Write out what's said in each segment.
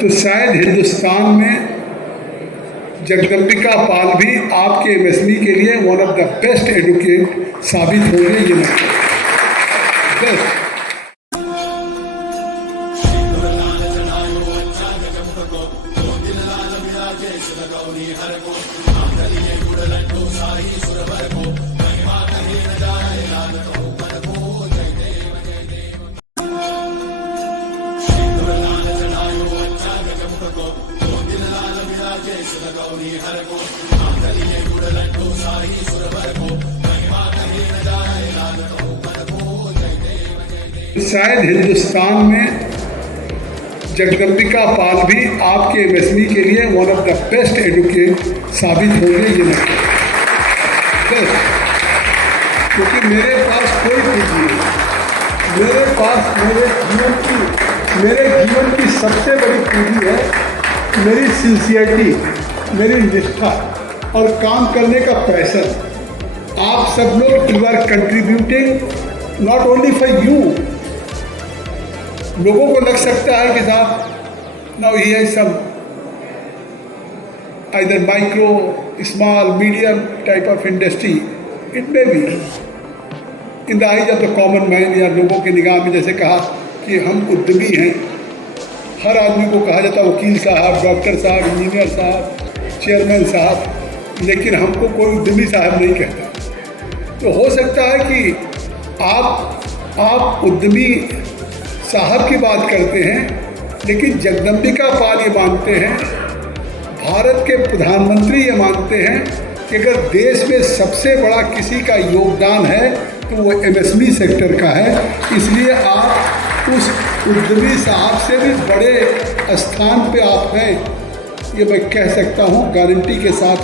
तो शायद हिंदुस्तान में जगदम्बिका पाल भी आपके एमएसएमई के लिए one of the best advocate साबित होंगे। ये मैं बेस्ट शायद हिंदुस्तान में जगदम्बिका पाल भी आपके एमएसएमई के लिए one of the best advocate साबित होंगे। ये मैं बेस्ट, क्योंकि मेरे पास कोई पूंजी नहीं, मेरे पास मेरे जीवन की सबसे बड़ी पूंजी है मेरी सिंसियरिटी, मेरी निष्ठा और काम करने का पैशन। आप सब लोग you are contributing not only for you. लोगों को लग सकता है कि साहब नाउ ही has some either micro small medium type of industry, it may be in the eyes of the common man, या लोगों की निगाह में जैसे कहा कि हम उद्यमी हैं। हर आदमी को कहा जाता है वकील साहब, डॉक्टर साहब, इंजीनियर साहब, चेयरमैन साहब, लेकिन हमको कोई उद्यमी साहब नहीं कहता। तो हो सकता है कि आप उद्यमी साहब की बात करते हैं, लेकिन जगदम्बिका पाल ये मानते हैं, भारत के प्रधानमंत्री ये मानते हैं कि अगर देश में सबसे बड़ा किसी का योगदान है तो वो एमएसएमई सेक्टर का है। इसलिए आप उस उद्यमी साहब से भी बड़े स्थान पे आप हैं, ये मैं कह सकता हूँ गारंटी के साथ।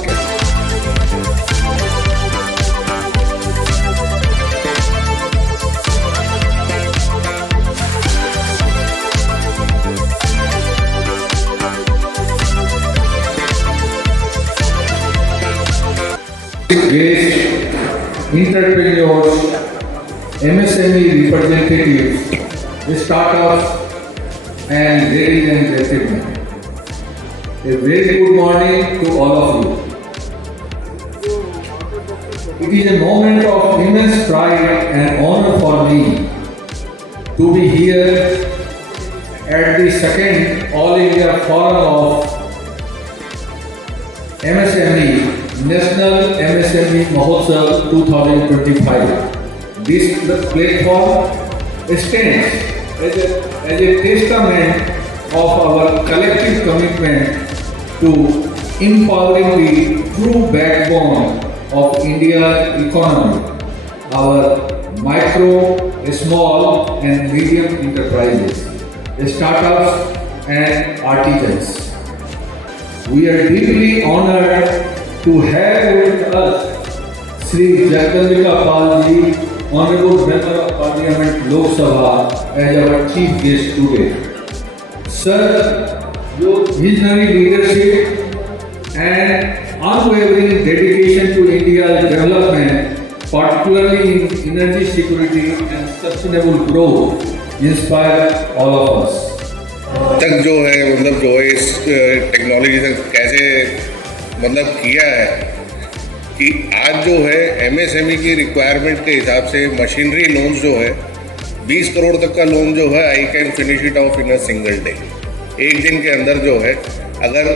Guests, entrepreneurs, MSME representatives, startups, and ladies and gentlemen, a very good morning to all of you. It is a moment of immense pride and honor for me to be here at the second All India Forum of MSME, National MSME Mahotsav 2025. This platform stands as a testament of our collective commitment to empowering the true backbone of India's economy, our micro, small and medium enterprises, startups and artisans. We are deeply honored to have with us Sri Jagdambika Pal ji, Honorable Member of Parliament Lok Sabha, as our chief guest today. Sir, your visionary leadership and unwavering dedication to India's development, particularly in energy security and sustainable growth, inspire all of us. तक जो है मतलब जो है इस technology तक कैसे मतलब किया है कि आज जो है एमएसएमई की रिक्वायरमेंट के हिसाब से मशीनरी लोन्स जो है 20 करोड़ तक का लोन जो है I can finish it of in a single day. एक दिन के अंदर जो है अगर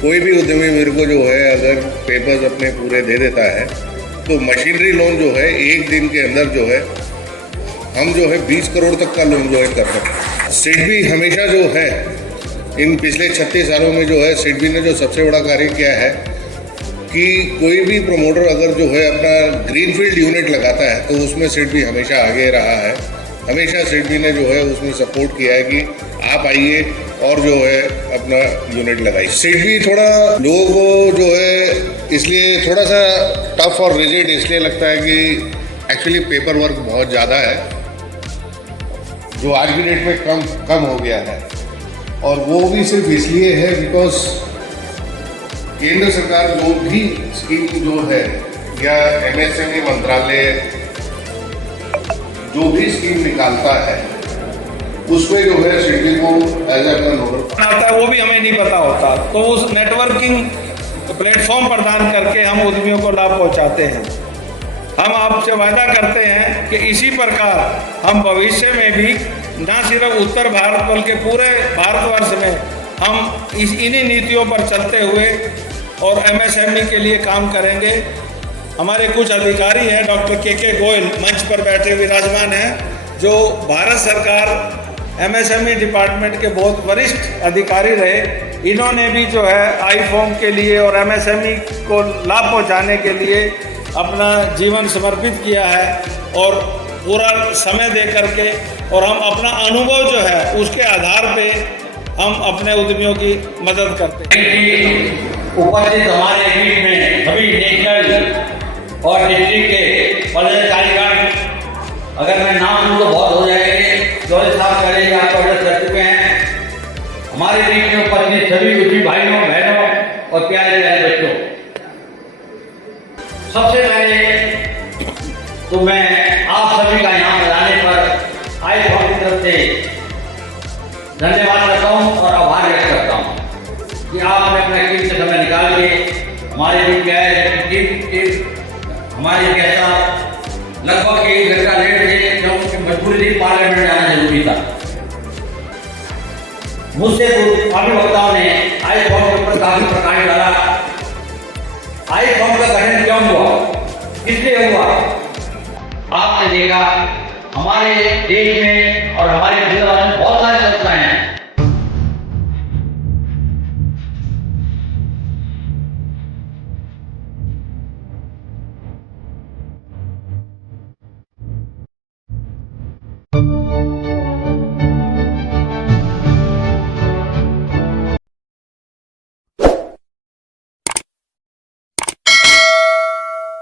कोई भी उद्यमी मेरे को जो है अगर पेपर्स अपने पूरे दे देता है तो मशीनरी लोन जो है एक दिन के अंदर जो है हम जो है 20 करोड़ तक का लोन जो है कर सकते हैं। सिडबी हमेशा जो है इन पिछले 36 सालों में जो है सिडबी ने जो सबसे बड़ा कार्य किया है कि कोई भी प्रमोटर अगर जो है अपना ग्रीनफील्ड यूनिट लगाता है तो उसमें सिडबी हमेशा आगे रहा है। हमेशा सिडबी ने जो है उसमें सपोर्ट किया है कि आप आइए और जो है अपना यूनिट लगाइए। सिडबी थोड़ा लोगों को जो है इसलिए थोड़ा सा टफ और रिजिड इसलिए लगता है कि एक्चुअली पेपर वर्क बहुत ज़्यादा है जो आज की डेट में कम हो गया है, और वो भी सिर्फ इसलिए है बिकॉज केंद्र सरकार जो भी स्कीम जो है या एमएसएमई मंत्रालय जो भी स्कीम निकालता है उसमें जो है सिडबी को एज अपना नोडल आता है वो हमें नहीं पता होता, तो उस नेटवर्किंग प्लेटफॉर्म प्रदान करके हम उद्यमियों को लाभ पहुंचाते हैं। हम आपसे वादा करते हैं कि इसी प्रकार हम भविष्य में भी न सिर्फ उत्तर भारत बल्कि पूरे भारतवर्ष में हम इन्हीं नीतियों पर चलते हुए और एमएसएमई के लिए काम करेंगे। हमारे कुछ अधिकारी हैं, डॉक्टर के गोयल मंच पर बैठे विराजमान हैं, जो भारत सरकार एमएसएमई डिपार्टमेंट के बहुत वरिष्ठ अधिकारी रहे। इन्होंने भी जो है आईफॉर्म के लिए और एमएसएमई को लाभ पहुंचाने के लिए अपना जीवन समर्पित किया है और पूरा समय दे करके, और हम अपना अनुभव जो है उसके आधार पे हम अपने उद्यमियों की मदद करते हैं। उपस्थित हमारे बीच में सभी नेशनल और डिस्ट्रिक्ट के पदाधिकारीगण, अगर मैं नाम लूँ तो बहुत हो जाएंगे, जोड़े साहब पहले आपको एड्रेस कर चुके हैं। हमारे बीच में उपस्थित सभी उद्यमी भाइयों बहनों और प्यारे प्यारे बच्चों, सबसे पहले तो मैं आप सभी का यहाँ बुलाने पर आईफॉर्म की तरफ से धन्यवाद करता हूँ और आभार व्यक्त करता हूँ कि आपने अपना कीमती समय निकाल के हमारे बीच में आए। हमारे कैसा लगभग 1 घंटा लेट थे, क्योंकि मजबूरी थी, पार्लियामेंट जाना जरूरी था। मुझसे अभिवक्ताओं ने आईफॉर्म के ऊपर काफी प्रकाश डाला। आईफॉर्म का गठन क्यों हुआ, किसलिए हुआ? आपने देखा हमारे देश में और हमारे जिला में बहुत सारी संस्थाएं हैं